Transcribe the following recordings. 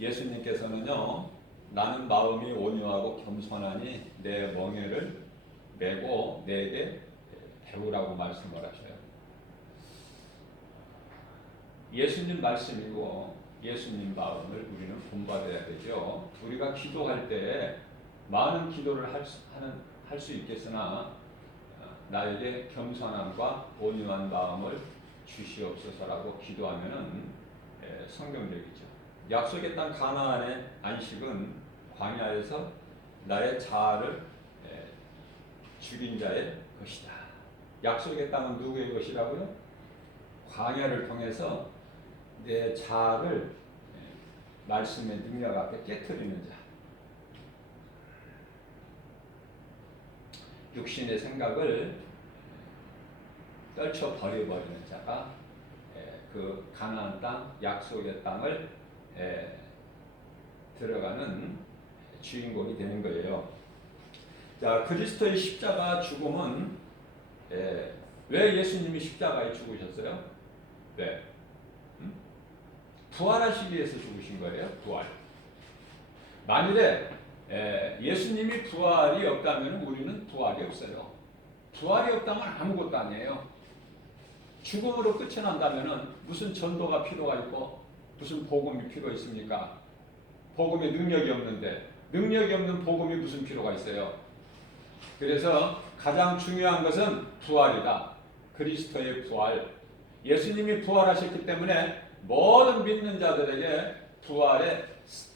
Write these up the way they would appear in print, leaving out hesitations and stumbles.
예수님께서는요, 나는 마음이 온유하고 겸손하니 내 멍에를 메고 내게 배우라고 말씀을 하셔요. 예수님 말씀이고 예수님 마음을 우리는 본받아야 되죠. 우리가 기도할 때 많은 기도를 할 수 있겠으나 나에게 겸손함과 온유한 마음을 주시옵소서라고 기도하면은 성경적이죠. 약속의 땅 가나안의 안식은 광야에서 나의 자아를 죽인 자의 것이다. 약속의 땅은 누구의 것이라고요? 광야를 통해서 내 자아를 말씀의 능력 앞에 깨트리는 자, 육신의 생각을 떨쳐 버려버리는 자가 그 가나안 땅, 약속의 땅을 들어가는 주인공이 되는 거예요. 자, 그리스도의 십자가 죽음은 왜 예수님이 십자가에 죽으셨어요? 왜? 부활하시기 위해서 죽으신 거예요. 부활. 만일에 예수님이 부활이 없다면 우리는 부활이 없어요. 부활이 없다면 아무것도 아니에요. 죽음으로 끝이 난다면 무슨 전도가 필요가 있고 무슨 복음이 필요 있습니까? 복음에 능력이 없는데 능력이 없는 복음이 무슨 필요가 있어요? 그래서 가장 중요한 것은 부활이다. 그리스도의 부활. 예수님이 부활하셨기 때문에 모든 믿는 자들에게 부활의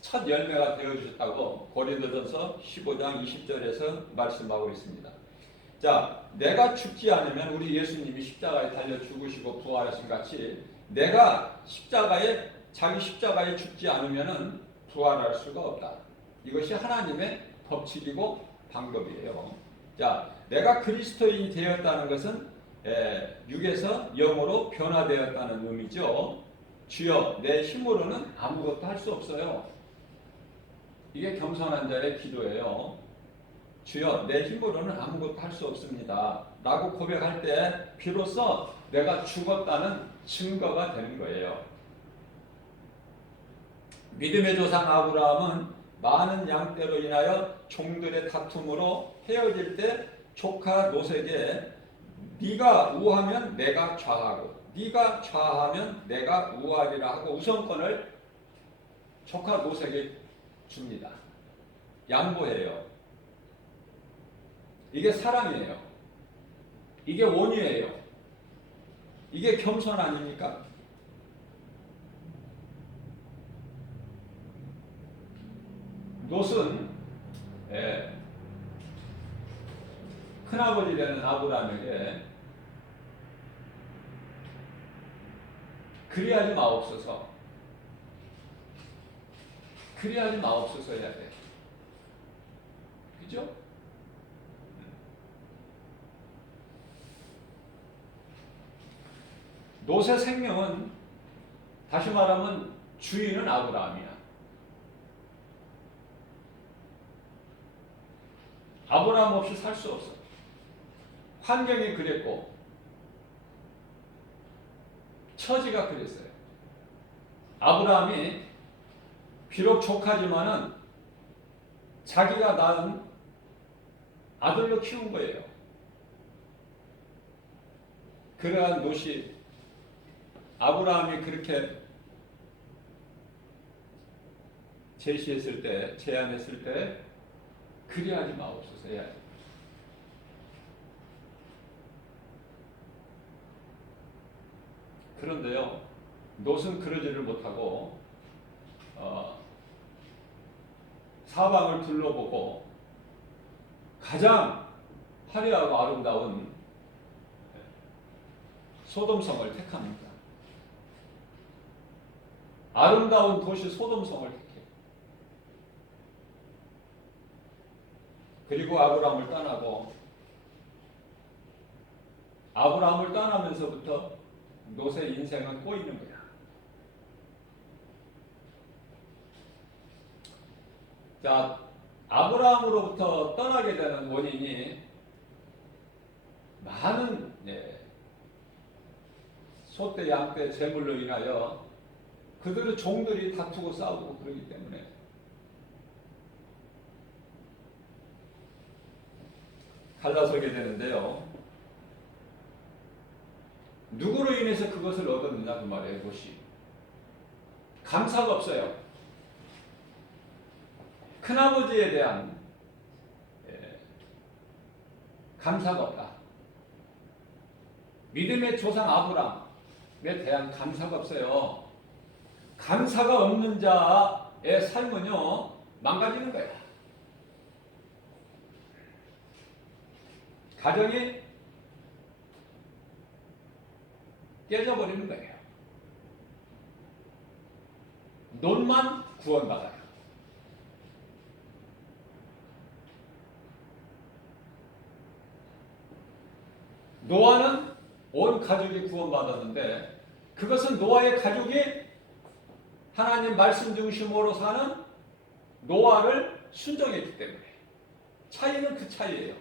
첫 열매가 되어주셨다고 고린도전서 15장 20절에서 말씀하고 있습니다. 자, 내가 죽지 않으면 우리 예수님이 십자가에 달려 죽으시고 부활하신 같이 내가 자기 십자가에 죽지 않으면 부활할 수가 없다. 이것이 하나님의 법칙이고 방법이에요. 자, 내가 그리스도인이 되었다는 것은 육에서 영으로 변화되었다는 의미죠. 주여 내 힘으로는 아무것도 할 수 없어요. 이게 겸손한 자의 기도예요. 주여 내 힘으로는 아무것도 할 수 없습니다 라고 고백할 때 비로소 내가 죽었다는 증거가 되는 거예요. 믿음의 조상 아브라함은 많은 양떼로 인하여 종들의 다툼으로 헤어질 때 조카 롯에게 네가 우하면 내가 좌하고 네가 좌하면 내가 우하리라 하고 우선권을 조카 롯에게 줍니다. 양보해요. 이게 사랑이에요. 이게 온유예요. 이게 겸손 아닙니까? 롯은 큰아버지 되는 아브라함에게 그리하지 마옵소서. 그리하지 마옵소서 해야 돼. 그죠? 롯의 생명은 다시 말하면 주인은 아브라함이야. 아브라함 없이 살 수 없어. 환경이 그랬고 처지가 그랬어요. 아브라함이 비록 조카지만은 자기가 낳은 아들로 키운 거예요. 그러한 롯이 아브라함이 그렇게 제시했을 때, 제안했을 때 그리하지 마옵소서 해야 돼. 그런데요, 롯은 그러지를 못하고 사방을 둘러보고 가장 화려하고 아름다운 소돔성을 택합니다. 아름다운 도시 소돔성을 택해. 그리고 아브라함을 떠나고 아브라함을 떠나면서부터 롯의 인생은 꼬이는 거야. 자, 아브라함으로부터 떠나게 되는 원인이 많은 소떼, 양떼, 재물로 인하여 그들의 종들이 다투고 싸우고 그러기 때문에 갈라서게 되는데요. 누구로 인해서 그것을 얻었느냐 그 말이에요. 그것이 감사가 없어요. 큰아버지에 대한 감사가 없다. 믿음의 조상 아브람에 대한 감사가 없어요. 감사가 없는 자의 삶은요 망가지는 거야. 가정이 깨져버리는 거예요. 논만 구원받아요. 노아는 온 가족이 구원받았는데 그것은 노아의 가족이 하나님 말씀 중심으로 사는 노아를 순종했기 때문에 차이는 그 차이예요.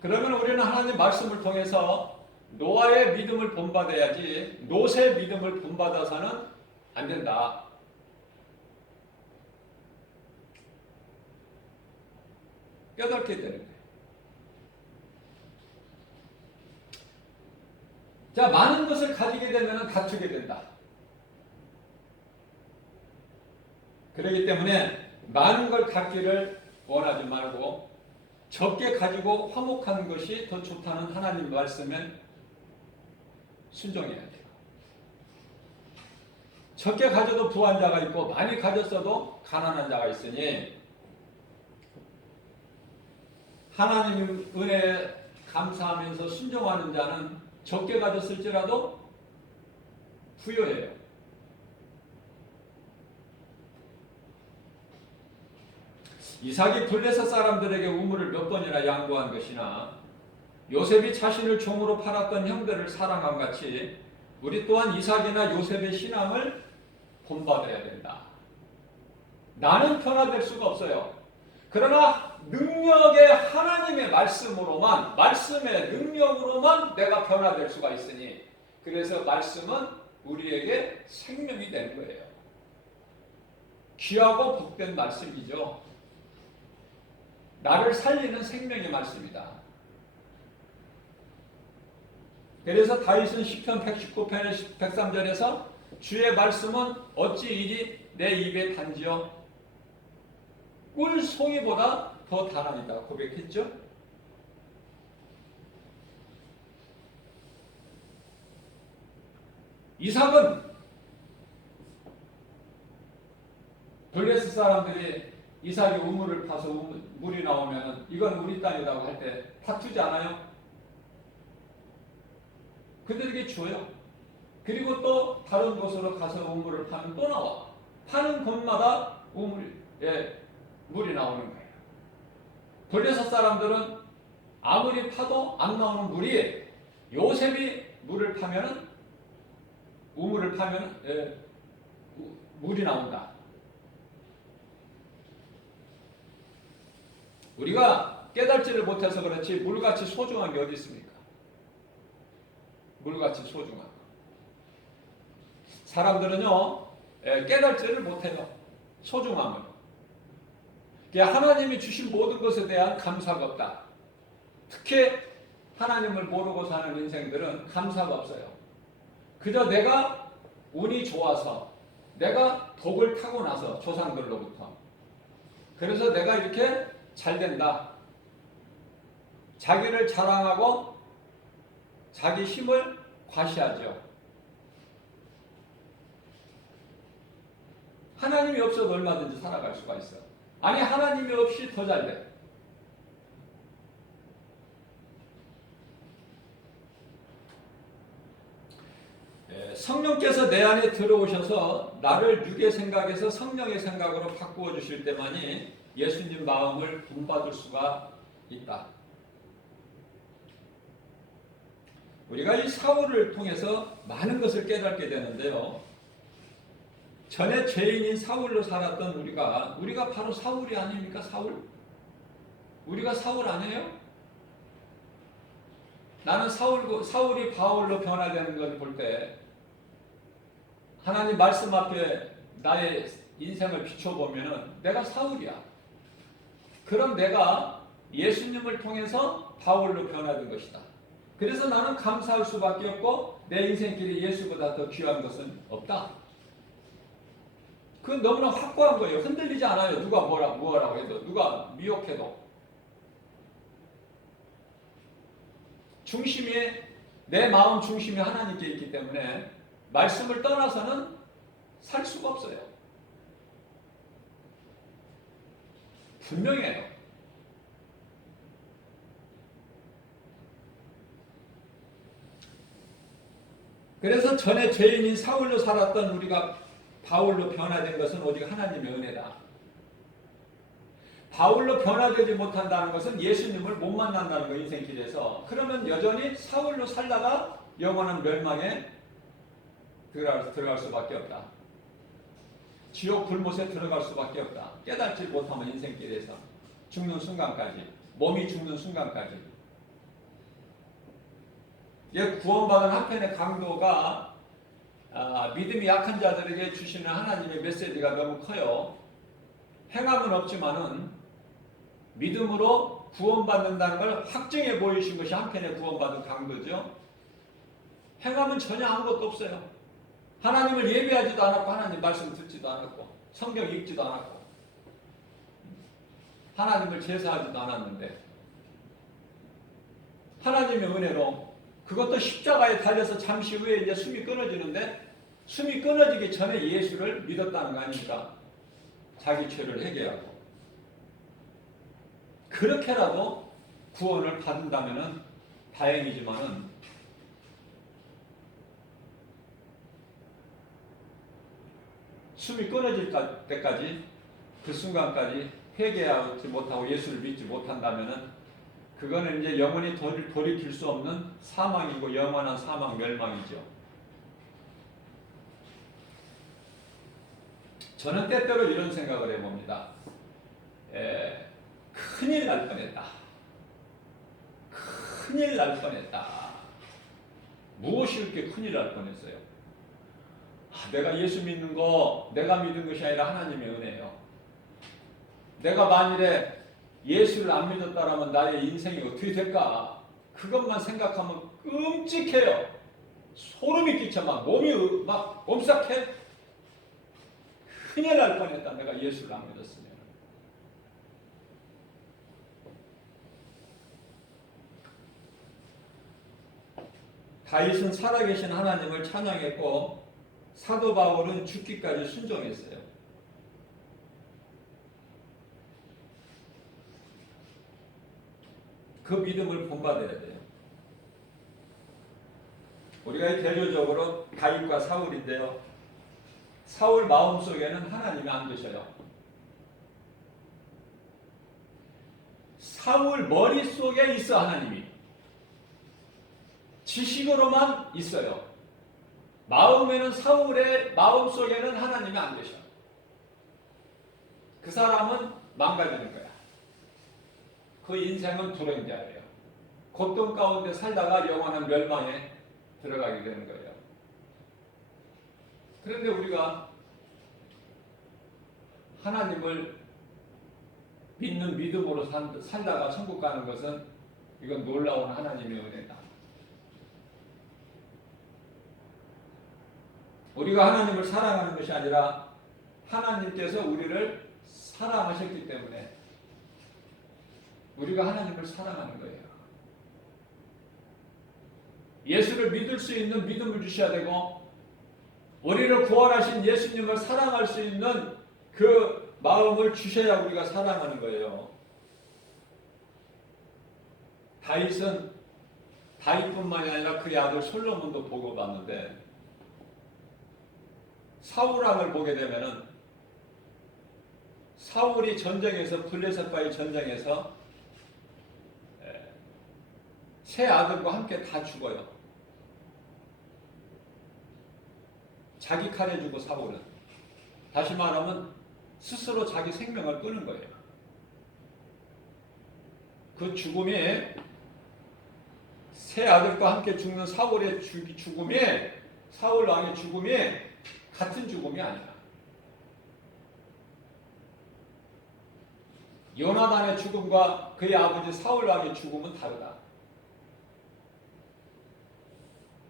그러면 우리는 하나님 말씀을 통해서 노아의 믿음을 본받아야지 롯의 믿음을 본받아서는 안 된다. 깨닫게 되는 거예요. 자, 많은 것을 가지게 되면 다투게 된다. 그렇기 때문에 많은 걸 갖기를 원하지 말고 적게 가지고 화목한 것이 더 좋다는 하나님 말씀에 순종해야 돼요. 적게 가져도 부한 자가 있고 많이 가졌어도 가난한 자가 있으니 하나님 은혜에 감사하면서 순종하는 자는 적게 가졌을지라도 부여해요. 이삭이 블레셋 사람들에게 우물을 몇 번이나 양보한 것이나 요셉이 자신을 종으로 팔았던 형들을 사랑함 같이 우리 또한 이삭이나 요셉의 신앙을 본받아야 된다. 나는 변화될 수가 없어요. 그러나 능력의 하나님의 말씀으로만, 말씀의 능력으로만 내가 변화될 수가 있으니 그래서 말씀은 우리에게 생명이 되는 거예요. 귀하고 복된 말씀이죠. 나를 살리는 생명의 말씀이다. 그래서 다윗은 시편 119편 103절에서 주의 말씀은 어찌 이리 내 입에 단지어 꿀 송이보다 더 달아있다 고백했죠. 이삭은 블레셋 사람들이 이삭이 우물을 파서 물이 나오면 이건 우리 땅이라고 할 때 다투지 않아요? 그들에게 줘요. 그리고 또 다른 곳으로 가서 우물을 파면 또 나와. 파는 곳마다 물이 나오는 거예요. 블레셋 사람들은 아무리 파도 안 나오는 물이 요셉이 물을 파면은 우물을 파면 물이 나온다. 우리가 깨달지를 못해서 그렇지 물같이 소중한 게 어디 있습니까? 물같이 소중한 거. 사람들은요 깨달지를 못해요. 소중함을. 하나님이 주신 모든 것에 대한 감사가 없다. 특히 하나님을 모르고 사는 인생들은 감사가 없어요. 그저 내가 운이 좋아서 내가 복을 타고 나서 조상들로부터 그래서 내가 이렇게 잘 된다. 자기를 자랑하고 자기 힘을 과시하죠. 하나님이 없어도 얼마든지 살아갈 수가 있어. 아니 하나님이 없이 더 잘 돼. 성령께서 내 안에 들어오셔서 나를 육의 생각에서 성령의 생각으로 바꾸어 주실 때만이 예수님 마음을 본받을 수가 있다. 우리가 이 사울을 통해서 많은 것을 깨닫게 되는데요. 전에 죄인인 사울로 살았던 우리가 바로 사울이 아닙니까? 사울? 우리가 사울 아니에요? 나는 사울이 바울로 변화되는 걸 볼 때 하나님 말씀 앞에 나의 인생을 비춰보면은 내가 사울이야. 그럼 내가 예수님을 통해서 바울로 변화된 것이다. 그래서 나는 감사할 수밖에 없고 내 인생길에 예수보다 더 귀한 것은 없다. 그건 너무나 확고한 거예요. 흔들리지 않아요. 누가 뭐라고 해도, 누가 미혹해도. 내 마음 중심이 하나님께 있기 때문에 말씀을 떠나서는 살 수가 없어요. 분명해요. 그래서 전에 죄인인 사울로 살았던 우리가 바울로 변화된 것은 오직 하나님의 은혜다. 바울로 변화되지 못한다는 것은 예수님을 못 만난다는 거, 인생길에서. 그러면 여전히 사울로 살다가 영원한 멸망에 들어갈 수밖에 없다. 지옥 불못에 들어갈 수밖에 없다. 깨닫지 못하면 인생길에서 죽는 순간까지, 몸이 죽는 순간까지. 구원받은 한편의 강도가 믿음이 약한 자들에게 주시는 하나님의 메시지가 너무 커요. 행함은 없지만은 믿음으로 구원받는다는 걸 확증해 보이신 것이 한편의 구원받은 강도죠. 행함은 전혀 아무것도 없어요. 하나님을 예배하지도 않았고 하나님 말씀 듣지도 않았고 성경 읽지도 않았고 하나님을 제사하지도 않았는데 하나님의 은혜로 그것도 십자가에 달려서 잠시 후에 이제 숨이 끊어지는데 숨이 끊어지기 전에 예수를 믿었다는 거 아닙니까? 자기 죄를 회개하고 그렇게라도 구원을 받는다면 다행이지만은 숨이 끊어질 때까지 그 순간까지 회개하지 못하고 예수를 믿지 못한다면은 그거는 이제 영원히 돌이킬 수 없는 사망이고 영원한 사망 멸망이죠. 저는 때때로 이런 생각을 해봅니다. 큰일 날 뻔했다. 큰일 날 뻔했다. 무엇이 이렇게 큰일 날 뻔했어요? 내가 예수 믿는 거 내가 믿은 것이 아니라 하나님의 은혜예요. 내가 만일에 예수를 안 믿었다라면 나의 인생이 어떻게 될까? 그것만 생각하면 끔찍해요. 소름이 끼쳐 막 몸이 막 엄삭해. 큰일 날 뻔했다. 내가 예수를 안 믿었으면. 다윗은 살아계신 하나님을 찬양했고 사도 바울은 죽기까지 순종했어요. 그 믿음을 본받아야 돼요. 우리가 대조적으로 다윗과 사울인데요. 사울 마음속에는 하나님이 안 계셔요. 사울 머릿속에 있어 하나님이. 지식으로만 있어요. 마음에는 사울의 마음속에는 하나님이 안 계셔. 그 사람은 망가지는 거야. 그 인생은 불행자예요. 고통 가운데 살다가 영원한 멸망에 들어가게 되는 거예요. 그런데 우리가 하나님을 믿는 믿음으로 살다가 천국 가는 것은 이건 놀라운 하나님의 은혜다. 우리가 하나님을 사랑하는 것이 아니라 하나님께서 우리를 사랑하셨기 때문에 우리가 하나님을 사랑하는 거예요. 예수를 믿을 수 있는 믿음을 주셔야 되고 우리를 구원하신 예수님을 사랑할 수 있는 그 마음을 주셔야 우리가 사랑하는 거예요. 다윗뿐만이 아니라 그의 아들 솔로몬도 보고 봤는데 사울왕을 보게 되면은 사울이 전쟁에서 블레셋과의 전쟁에서 세 아들과 함께 다 죽어요. 자기 칼에 죽고 사울은 다시 말하면 스스로 자기 생명을 끊은 거예요. 그 죽음이 세 아들과 함께 죽는 사울의 죽음이 사울 왕의 죽음이 같은 죽음이 아니야. 요나단의 죽음과 그의 아버지 사울 왕의 죽음은 다르다.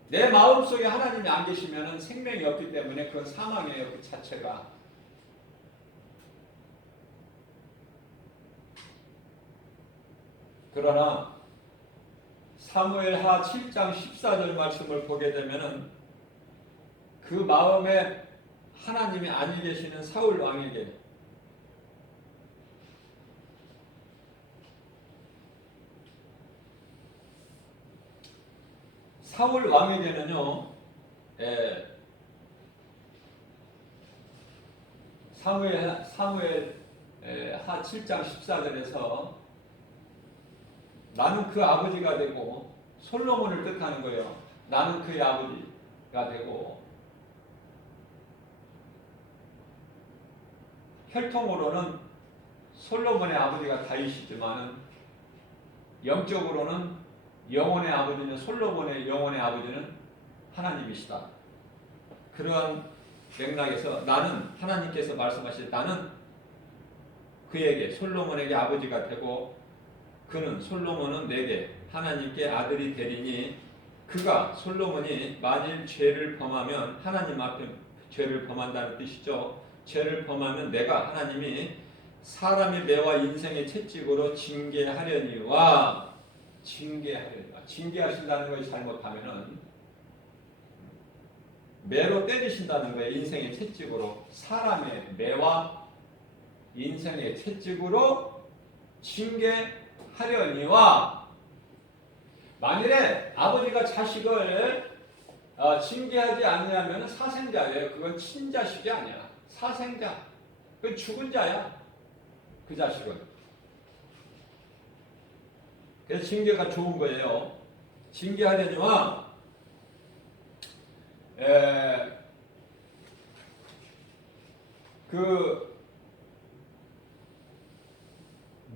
내 마음속에 하나님이 안 계시면 생명이 없기 때문에 그건 사망이에요. 그 자체가. 그러나 사무엘하 7장 14절 말씀을 보게 되면은 그 마음에 하나님이 아니 계시는 사울 왕에게 사울 왕에게는요, 사무엘하 7장 14절에서 나는 그 아버지가 되고 솔로몬을 뜻하는 거예요. 나는 그의 아버지가 되고 혈통으로는 솔로몬의 아버지가 다윗이지만 영적으로는 영혼의 아버지는 솔로몬의 영혼의 아버지는 하나님이시다. 그러한 맥락에서 나는 하나님께서 말씀하실 나는 그에게 솔로몬에게 아버지가 되고 그는 솔로몬은 내게 하나님께 아들이 되리니 그가 솔로몬이 만일 죄를 범하면 하나님 앞에 죄를 범한다는 뜻이죠. 죄를 범하면 내가 하나님이 사람의 매와 인생의 채찍으로 징계하려니와 징계하신다는 것이 잘못하면은 매로 때리신다는 거예요. 인생의 채찍으로 사람의 매와 인생의 채찍으로 징계하려니와 만일에 아버지가 자식을 징계하지 않냐면 사생자예요. 그건 친자식이 아니야. 사생자. 그건 죽은 자야. 그 자식은. 그래서 징계가 좋은 거예요. 징계하려니와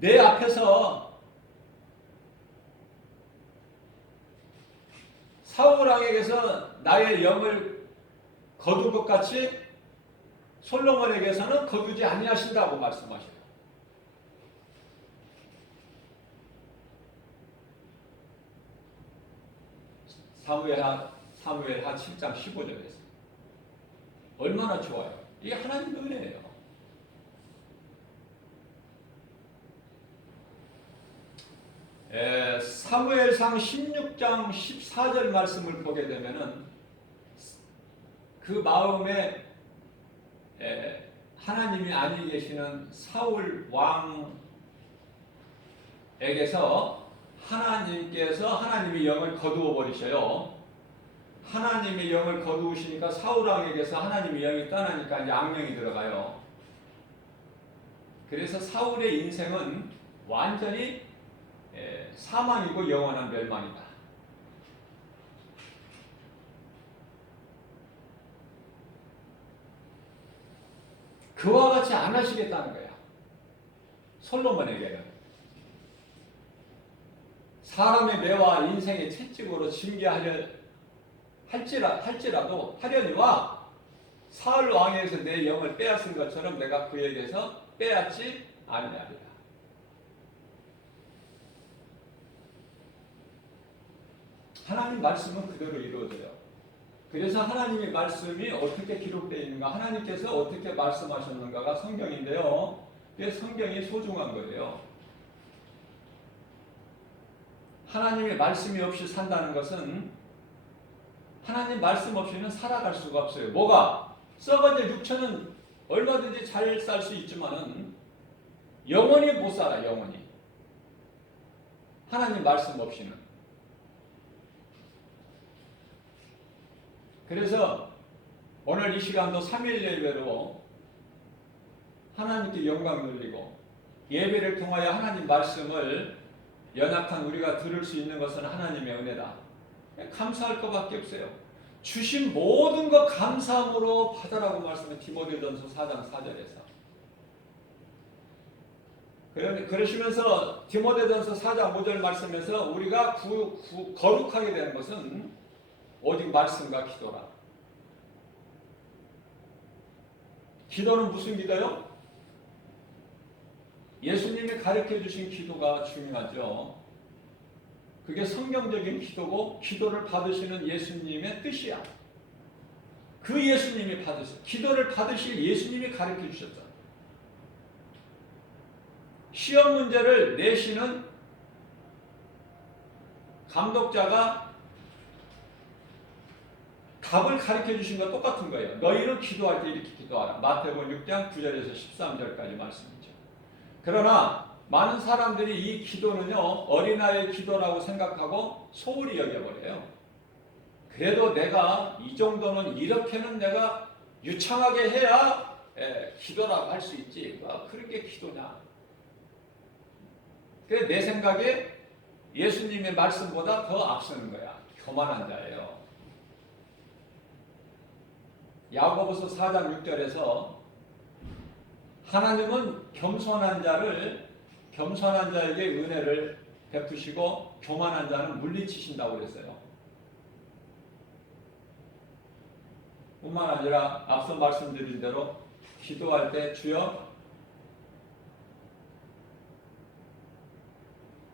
내 앞에서 사울 왕에게서 나의 영을 거둔 것 같이 솔로몬에게서는 거두지 아니하신다고 말씀하셔요. 사무엘하 7장 15절에서 얼마나 좋아요. 이게 하나님의 은혜예요. 사무엘상 16장 14절 말씀을 보게 되면은 그 마음에 하나님이 아니 계시는 사울 왕에게서 하나님이 영을 거두어 버리셔요. 하나님의 영을 거두으시니까 사울 왕에게서 하나님의 영이 떠나니까 양령이 들어가요. 그래서 사울의 인생은 완전히 사망이고 영원한 멸망이다. 그와 같이 안 하시겠다는 거야. 솔로몬에게는. 사람의 매와 인생의 채찍으로 할지라도 하려니와 사울 왕에게서 내 영을 빼앗은 것처럼 내가 그에게서 빼앗지 아니하리라. 하나님 말씀은 그대로 이루어져요. 그래서 하나님의 말씀이 어떻게 기록되어 있는가, 하나님께서 어떻게 말씀하셨는가가 성경인데요. 그래서 성경이 소중한 거예요. 하나님의 말씀이 없이 산다는 것은 하나님 말씀 없이는 살아갈 수가 없어요. 뭐가? 썩어질 육체는 얼마든지 잘 살 수 있지만은 영원히 못 살아, 영원히. 하나님 말씀 없이는. 그래서 오늘 이 시간도 3일 예배로 하나님께 영광 돌리고 예배를 통하여 하나님 말씀을 연약한 우리가 들을 수 있는 것은 하나님의 은혜다. 감사할 것밖에 없어요. 주신 모든 것 감사함으로 받으라고 말씀해 디모데전서 4장 4절에서. 그러시면서 디모데전서 4장 5절 말씀에서 우리가 거룩하게 되는 것은 오직 말씀과 기도라. 기도는 무슨 기도요? 예수님이 가르쳐 주신 기도가 중요하죠. 그게 성경적인 기도고 기도를 받으시는 예수님의 뜻이야. 그 예수님이 기도를 받으실 예수님이 가르쳐 주셨다. 시험 문제를 내시는 감독자가 답을 가르쳐 주신 것 똑같은 거예요. 너희는 기도할 때 이렇게 기도하라. 마태복음 6장 9절에서 13절까지 말씀이죠. 그러나 많은 사람들이 이 기도는요, 어린아이의 기도라고 생각하고 소홀히 여겨버려요. 그래도 내가 이 정도는 이렇게는 내가 유창하게 해야 기도라고 할 수 있지. 그런 게 기도냐. 그래, 내 생각에 예수님의 말씀보다 더 앞서는 거야. 교만한 자예요. 야고보서 4장 6절에서 하나님은 겸손한 자에게 은혜를 베푸시고 교만한 자는 물리치신다고 그랬어요. 뿐만 아니라 앞서 말씀드린 대로 기도할 때 주여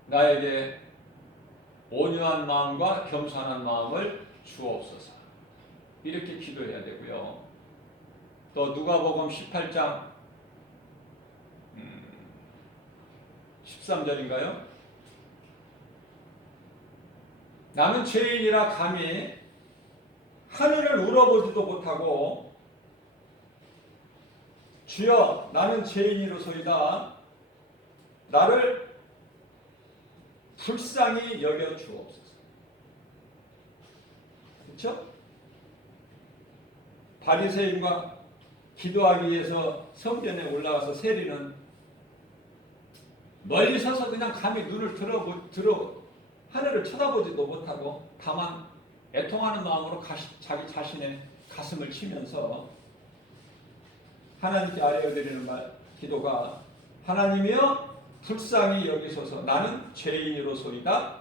나에게 온유한 마음과 겸손한 마음을 주옵소서. 이렇게 기도해야 되고요. 또 누가복음 18장 13절인가요? 나는 죄인이라 감히 하늘을 울어보지도 못하고 주여 나는 죄인이로소이다. 나를 불쌍히 여겨 주옵소서. 그렇죠? 바리새인과 기도하기 위해서 성전에 올라가서 세리는 멀리 서서 그냥 감히 눈을 들어 하늘을 쳐다보지도 못하고 다만 애통하는 마음으로 자기 자신의 가슴을 치면서 하나님께 아뢰어드리는 기도가 하나님이여 불쌍히 여기소서 나는 죄인으로소이다.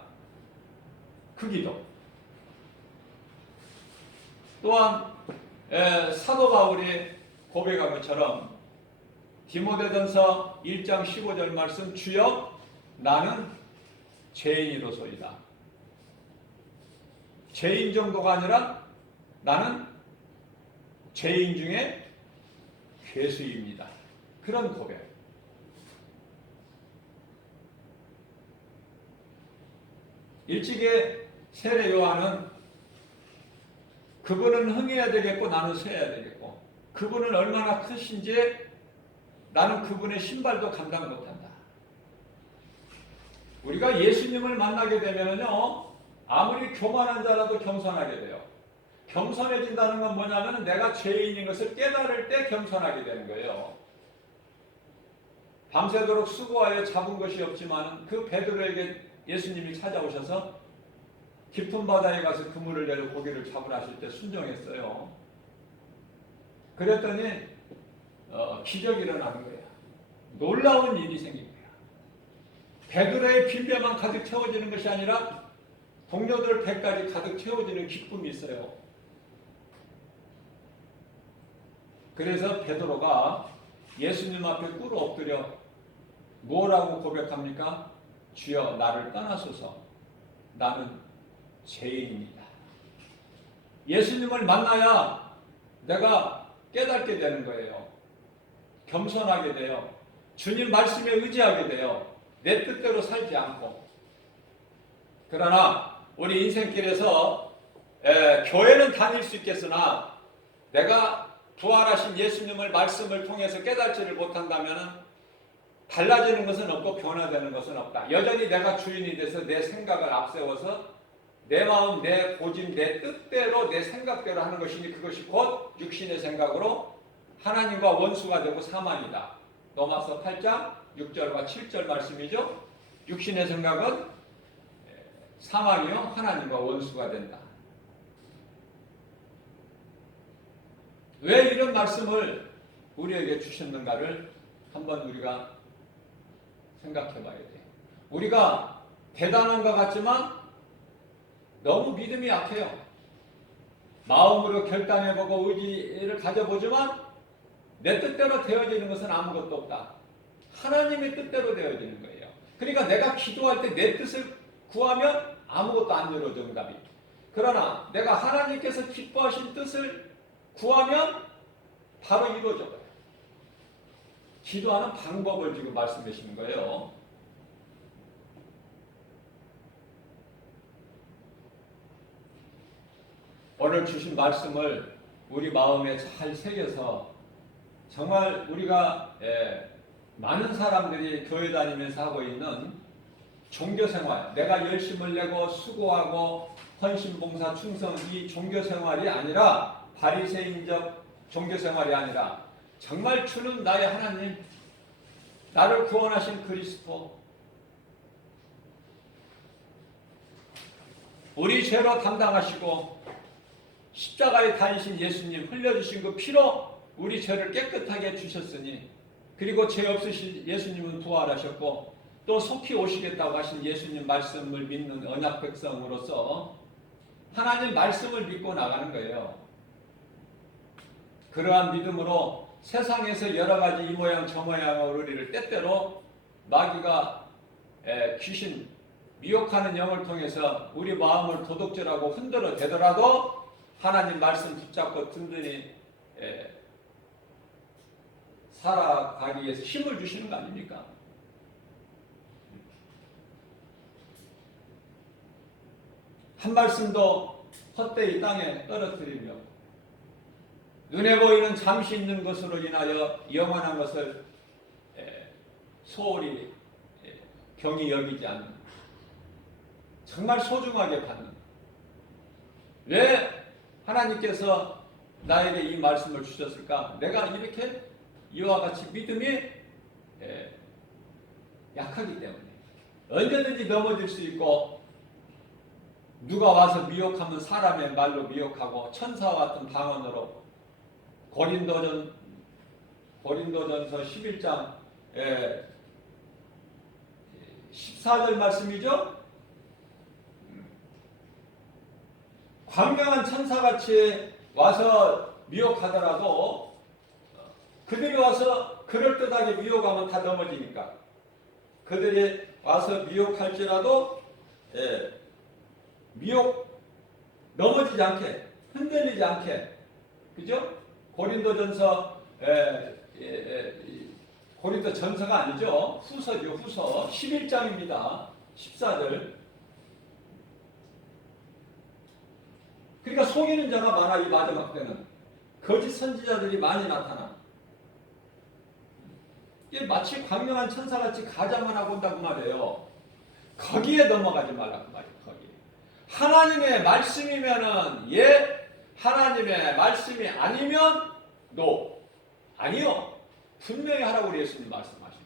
그 기도. 또한 사도 바울이 고백한 것처럼 디모데전서 1장 15절 말씀 주여 나는 죄인이로소이다. 죄인 정도가 아니라 나는 죄인 중에 괴수입니다. 그런 고백. 일찍의 세례 요한은 그분은 흥해야 되겠고 나는 쇠야 되겠고 그분은 얼마나 크신지 나는 그분의 신발도 감당 못한다. 우리가 예수님을 만나게 되면요 아무리 교만한 자라도 겸손하게 돼요. 겸손해진다는 건 뭐냐면 내가 죄인인 것을 깨달을 때 겸손하게 되는 거예요. 밤새도록 수고하여 잡은 것이 없지만 그 베드로에게 예수님이 찾아오셔서 깊은 바다에 가서 그물을 내려 고기를 잡으라 하실 때 순종했어요. 그랬더니 기적이 일어나는 거예요. 놀라운 일이 생긴 거예요. 베드로의 빈배만 가득 채워지는 것이 아니라 동료들 배까지 가득 채워지는 기쁨이 있어요. 그래서 베드로가 예수님 앞에 꿇어 엎드려 뭐라고 고백합니까? 주여 나를 떠나소서 나는 죄인입니다. 예수님을 만나야 내가 깨닫게 되는 거예요. 겸손하게 돼요. 주님 말씀에 의지하게 돼요. 내 뜻대로 살지 않고. 그러나 우리 인생길에서 교회는 다닐 수 있겠으나 내가 부활하신 예수님을 말씀을 통해서 깨닫지를 못한다면 달라지는 것은 없고 변화되는 것은 없다. 여전히 내가 주인이 돼서 내 생각을 앞세워서 내 마음, 내 고집, 내 뜻대로 내 생각대로 하는 것이니 그것이 곧 육신의 생각으로 하나님과 원수가 되고 사망이다. 로마서 8장 6절과 7절 말씀이죠. 육신의 생각은 사망이요 하나님과 원수가 된다. 왜 이런 말씀을 우리에게 주셨는가를 한번 우리가 생각해 봐야 돼요. 우리가 대단한 것 같지만 너무 믿음이 약해요. 마음으로 결단해보고 의지를 가져보지만 내 뜻대로 되어지는 것은 아무것도 없다. 하나님의 뜻대로 되어지는 거예요. 그러니까 내가 기도할 때 내 뜻을 구하면 아무것도 안 이루어져, 응답이. 그러나 내가 하나님께서 기뻐하신 뜻을 구하면 바로 이루어져요. 기도하는 방법을 지금 말씀해 주시는 거예요. 오늘 주신 말씀을 우리 마음에 잘 새겨서 정말 우리가 많은 사람들이 교회 다니면서 하고 있는 종교생활, 내가 열심을 내고 수고하고 헌신봉사 충성, 이 종교생활이 아니라 바리새인적 종교생활이 아니라 정말 주는 나의 하나님, 나를 구원하신 그리스도, 우리 죄로 담당하시고 십자가에 다니신 예수님, 흘려주신 그 피로 우리 죄를 깨끗하게 해주셨으니, 그리고 죄 없으신 예수님은 부활하셨고 또 속히 오시겠다고 하신 예수님 말씀을 믿는 언약 백성으로서 하나님 말씀을 믿고 나가는 거예요. 그러한 믿음으로 세상에서 여러 가지 이 모양 저 모양으로 우리를 때때로 마귀가 귀신 미혹하는 영을 통해서 우리 마음을 도둑질하고 흔들어 대더라도 하나님 말씀 붙잡고 든든히 살아가기 위해서 힘을 주시는 거 아닙니까? 한 말씀도 헛되이 땅에 떨어뜨리며 눈에 보이는 잠시 있는 것으로 인하여 영원한 것을 소홀히 경히 여기지 않는, 정말 소중하게 받는, 왜 하나님께서 나에게 이 말씀을 주셨을까? 내가 이렇게 이와 같이 믿음이 약하기 때문에 언제든지 넘어질 수 있고, 누가 와서 미혹하면 사람의 말로 미혹하고 천사와 같은 방언으로, 고린도전서 11장 14절 말씀이죠. 광명한 천사같이 와서 미혹하더라도 그들이 와서 그럴듯하게 미혹하면 다 넘어지니까, 그들이 와서 미혹할지라도 미혹 넘어지지 않게, 흔들리지 않게, 그죠? 고린도전서 고린도전서가 아니죠, 후서죠. 후서 11장입니다 14절. 그러니까 속이는 자가 많아. 이 마지막 때는 거짓 선지자들이 많이 나타나. 이게 마치 광명한 천사같이 가장만 하고 온다고 말이에요. 거기에 넘어가지 말라고 말이에요. 거기 하나님의 말씀이면은 예, 하나님의 말씀이 아니면 노, 아니요. 분명히 하라고 우리 예수님 말씀하시고,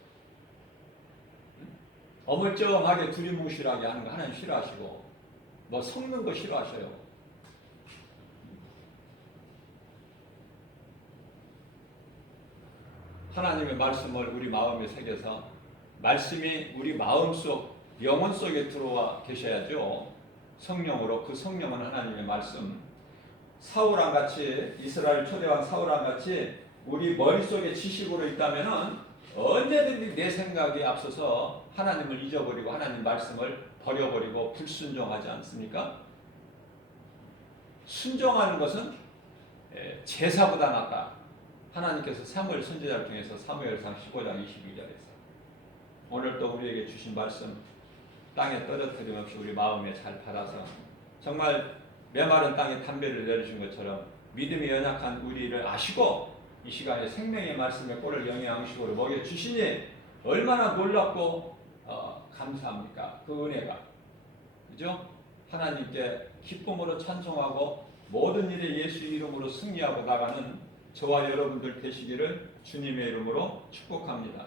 어물쩡하게 두리뭉실하게 하는 거 하나님 싫어하시고, 뭐 섞는 거 싫어하셔요. 하나님의 말씀을 우리 마음에 새겨서 말씀이 우리 마음속, 영혼 속에 들어와 계셔야죠. 성령으로. 그 성령은 하나님의 말씀. 사울왕 같이, 이스라엘 초대왕 사울왕 같이 우리 머릿속에 지식으로 있다면은 언제든지 내 생각에 앞서서 하나님을 잊어버리고 하나님 말씀을 버려버리고 불순종하지 않습니까? 순종하는 것은 제사보다 낫다. 하나님께서 사무엘 선지자를 통해서 사무엘상 15장 22절에서 오늘 또 우리에게 주신 말씀 땅에 떨어뜨림 없이 우리 마음에 잘 받아서 정말 메마른 땅에 담배를 내리신 것처럼 믿음이 연약한 우리를 아시고 이 시간에 생명의 말씀의 꼴을 영양식으로 먹여주시니 얼마나 놀랍고 감사합니까? 그 은혜가. 그죠? 하나님께 기쁨으로 찬송하고 모든 일에 예수 이름으로 승리하고 나가는 저와 여러분들 되시기를 주님의 이름으로 축복합니다.